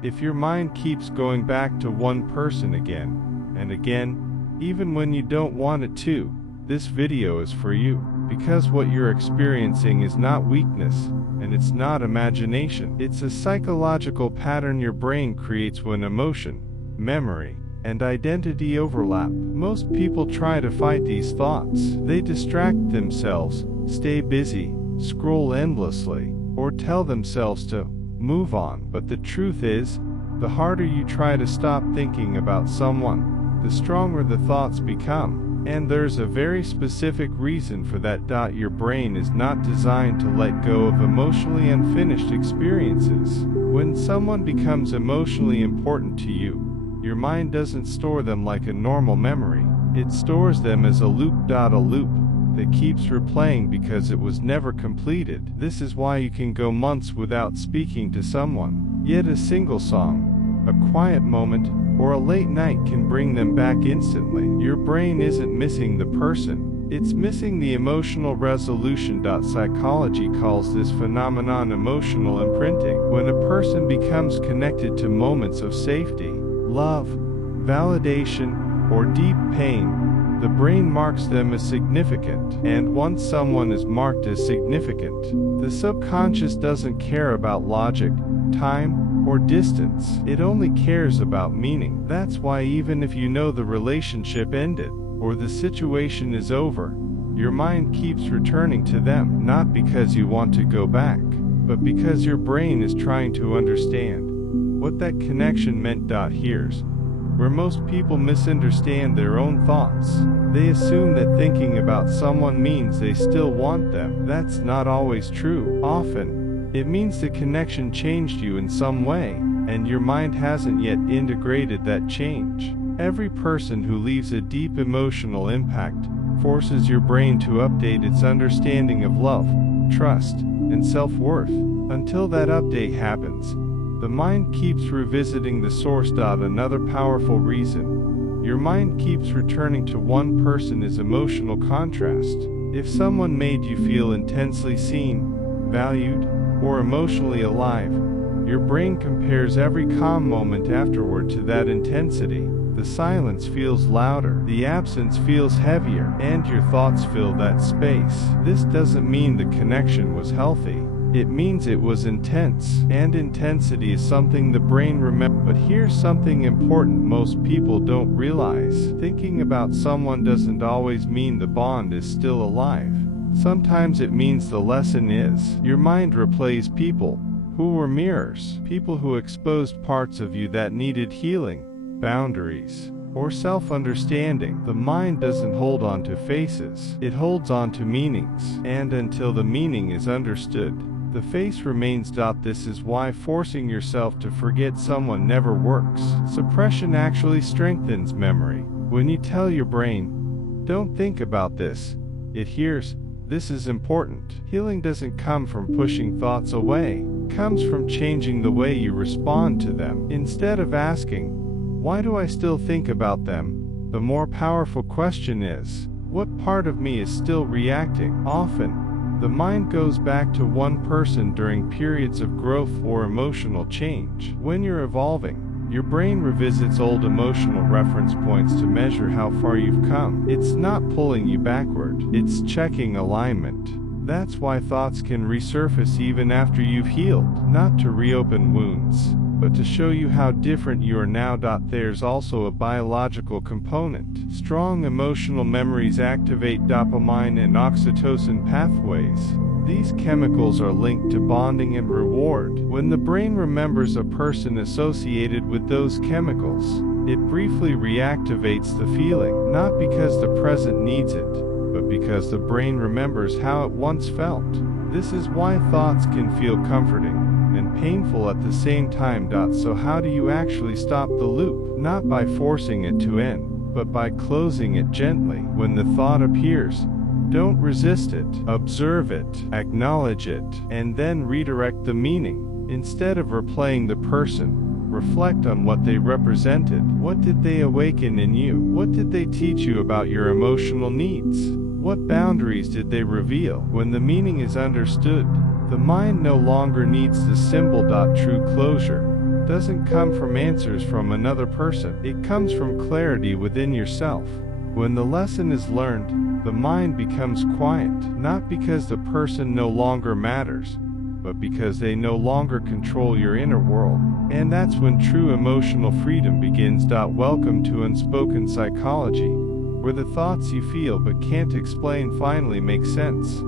If your mind keeps going back to one person again and again, even when you don't want it to, this video is for you. Because what you're experiencing is not weakness, and it's not imagination. It's a psychological pattern your brain creates when emotion, memory, and identity overlap. Most people try to fight these thoughts. They distract themselves, stay busy, scroll endlessly, or tell themselves to move on. But the truth is, the harder you try to stop thinking about someone, the stronger the thoughts become. And there's a very specific reason for that. Your brain is not designed to let go of emotionally unfinished experiences. When someone becomes emotionally important to you, your mind doesn't store them like a normal memory. It stores them as a loop that keeps replaying because it was never completed. This is why you can go months without speaking to someone. Yet a single song, a quiet moment, or a late night can bring them back instantly. Your brain isn't missing the person, it's missing the emotional resolution. Psychology calls this phenomenon emotional imprinting. When a person becomes connected to moments of safety, love, validation, or deep pain, the brain marks them as significant. And once someone is marked as significant, the subconscious doesn't care about logic, time, or distance. It only cares about meaning. That's why even if you know the relationship ended, or the situation is over, your mind keeps returning to them, not because you want to go back, but because your brain is trying to understand what that connection meant. Here's where most people misunderstand their own thoughts. They assume that thinking about someone means they still want them. That's not always true. Often, it means the connection changed you in some way, and your mind hasn't yet integrated that change. Every person who leaves a deep emotional impact forces your brain to update its understanding of love, trust, and self-worth. Until that update happens, the mind keeps revisiting the source. Another powerful reason your mind keeps returning to one person is emotional contrast. If someone made you feel intensely seen, valued, or emotionally alive, your brain compares every calm moment afterward to that intensity. The silence feels louder, the absence feels heavier, and your thoughts fill that space. This doesn't mean the connection was healthy. It means it was intense, and intensity is something the brain remembers. But here's something important most people don't realize. Thinking about someone doesn't always mean the bond is still alive. Sometimes it means the lesson is. Your mind replays people who were mirrors, people who exposed parts of you that needed healing, boundaries, or self-understanding. The mind doesn't hold on to faces, it holds on to meanings. And until the meaning is understood, the face remains. This is why forcing yourself to forget someone never works. Suppression actually strengthens memory. When you tell your brain, "Don't think about this," it hears, "This is important." Healing doesn't come from pushing thoughts away. It comes from changing the way you respond to them. Instead of asking, "Why do I still think about them?" the more powerful question is, "What part of me is still reacting?" Often, the mind goes back to one person during periods of growth or emotional change. When you're evolving, your brain revisits old emotional reference points to measure how far you've come. It's not pulling you backward, it's checking alignment. That's why thoughts can resurface even after you've healed, not to reopen wounds, but to show you how different you are now. There's also a biological component. Strong emotional memories activate dopamine and oxytocin pathways. These chemicals are linked to bonding and reward. When the brain remembers a person associated with those chemicals, it briefly reactivates the feeling, not because the present needs it, but because the brain remembers how it once felt. This is why thoughts can feel comforting and painful at the same time. So how do you actually stop the loop? Not by forcing it to end, but by closing it gently. When the thought appears, don't resist it. Observe it, acknowledge it, and then redirect the meaning. Instead of replaying the person, reflect on what they represented. What did they awaken in you? What did they teach you about your emotional needs? What boundaries did they reveal? When the meaning is understood, the mind no longer needs the symbol. True closure doesn't come from answers from another person. It comes from clarity within yourself. When the lesson is learned, the mind becomes quiet, not because the person no longer matters, but because they no longer control your inner world. And that's when true emotional freedom begins. Welcome to Unspoken Psychology, where the thoughts you feel but can't explain finally make sense.